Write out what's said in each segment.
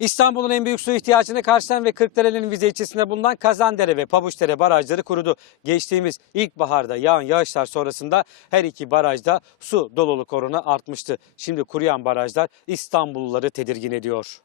İstanbul'un en büyük su ihtiyacını karşılayan ve Kırklareli'nin vize ilçesinde bulunan Kazandere ve Pabuçdere barajları kurudu. Geçtiğimiz ilkbaharda yağan yağışlar sonrasında her iki barajda su doluluk oranı artmıştı. Şimdi kuruyan barajlar İstanbulluları tedirgin ediyor.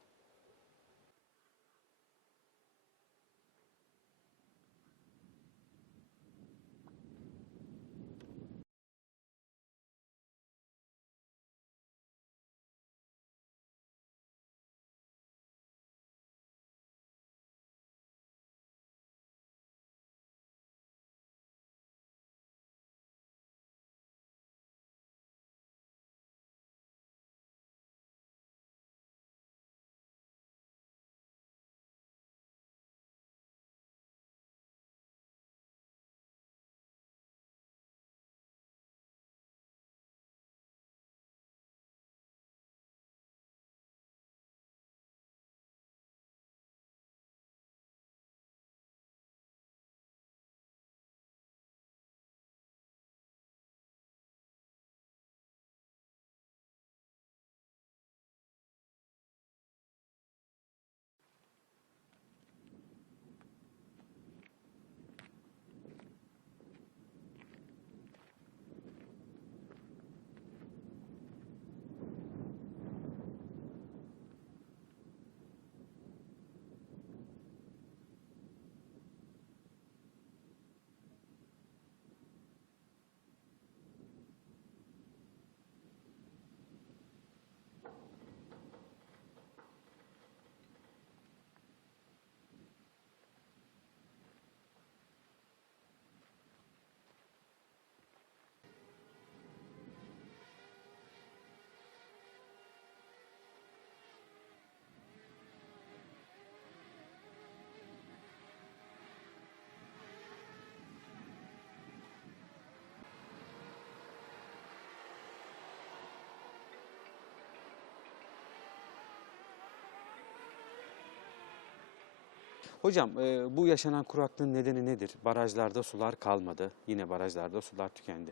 Hocam e, bu yaşanan kuraklığın nedeni nedir? Barajlarda sular kalmadı. Yine barajlarda sular tükendi.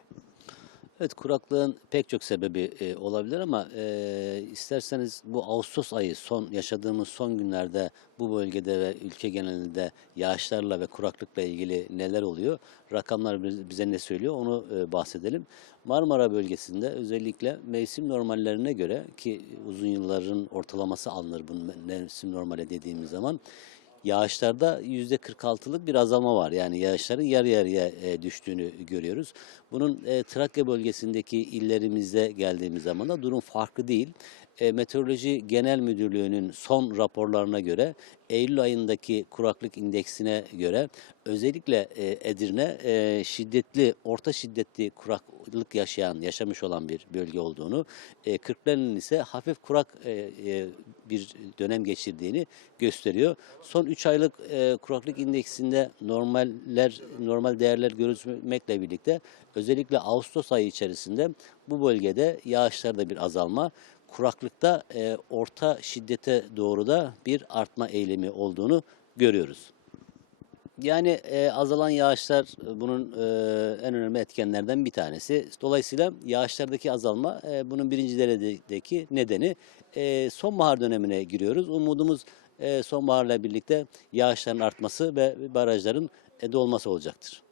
Evet kuraklığın pek çok sebebi e, olabilir ama e, isterseniz bu Ağustos ayı son yaşadığımız son günlerde bu bölgede ve ülke genelinde yağışlarla ve kuraklıkla ilgili neler oluyor? Rakamlar biz- bize ne söylüyor onu e, bahsedelim. Marmara bölgesinde özellikle mevsim normallerine göre ki uzun yılların ortalaması alınır bu mevsim normali dediğimiz zaman Yağışlarda %46'lık bir azalma var. Yani yağışların yarı yarıya e, düştüğünü görüyoruz. Bunun e, Trakya bölgesindeki illerimizde geldiğimiz zaman da durum farklı değil. E, Meteoroloji Genel Müdürlüğü'nün son raporlarına göre Eylül ayındaki kuraklık indeksine göre özellikle Edirne şiddetli, orta şiddetli kuraklık yaşayan, yaşamış olan bir bölge olduğunu, Kırklareli'nin ise hafif kurak bir dönem geçirdiğini gösteriyor. Son 3 aylık e, kuraklık indeksinde normaller normal değerler görülmekle birlikte özellikle Ağustos ayı içerisinde bu bölgede yağışlarda bir azalma, kuraklıkta e, orta şiddete doğru da bir artma eğilimi olduğunu görüyoruz. Yani e, azalan yağışlar bunun e, en önemli etkenlerden bir tanesi. Dolayısıyla yağışlardaki azalma e, bunun birinci derecedeki nedeni. E, sonbahar dönemine giriyoruz. Umudumuz e, sonbaharla birlikte yağışların artması ve barajların e, dolması olacaktır.